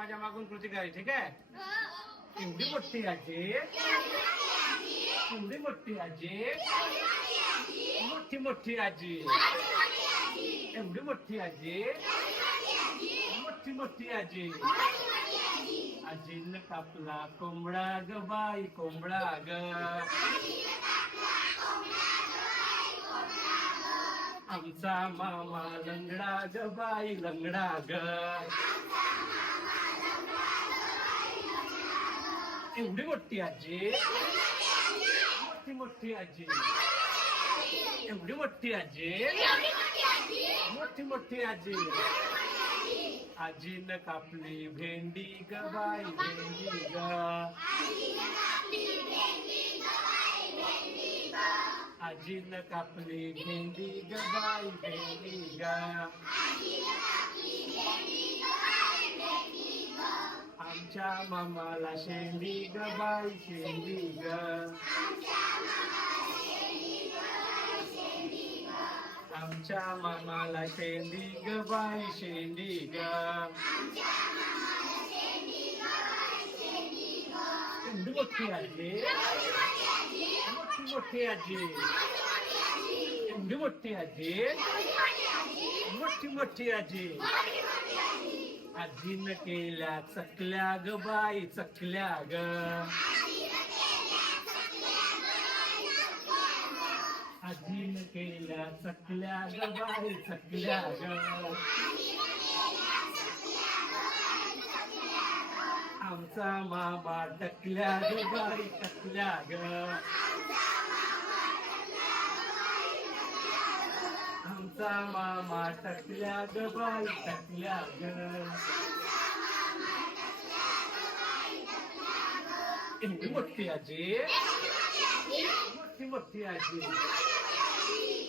माझ्या मागून कृती करायची ठीक आहे? एवढी मोठी आजी? एवढी मोठी आजी? मोठी मोठी आजी? एवढी मोठी आजी? मोठी मोठी आजी? आजीनं कापला कोंबडा ग बाई कोंबडा ग. आमचा मामा लंगडा ग बाई लंगडा ग. एवढी मोठी आजी. मोठी मोठी आजी. एवढी मोठी आजी. मोठी मोठी आजी. आजीनं कापली भेंडी ग बाई भेंडी ग. आजीनं कापली भेंडी ग बाई भेंडी ग. आमच्या मामाला शेंडी ग बाई शेंडी ग आमच्या मामाला शेंडी ग बाई शेंडी ग एवढी मोठी आजी मोठी मोठी आजी एवढी मोठी आजी मोठी मोठी आजी आजीनं केल्या चकल्या ग बाई चकल्या ग. आजीनं केल्या चकल्या ग बाई चकल्या ग. आमचा मामा टकल्या ग बाई टकल्या ग. तुमचा मामा टकल्या ग बाई टकल्या ग. मोठी आजी? मोठी मोठी आजी?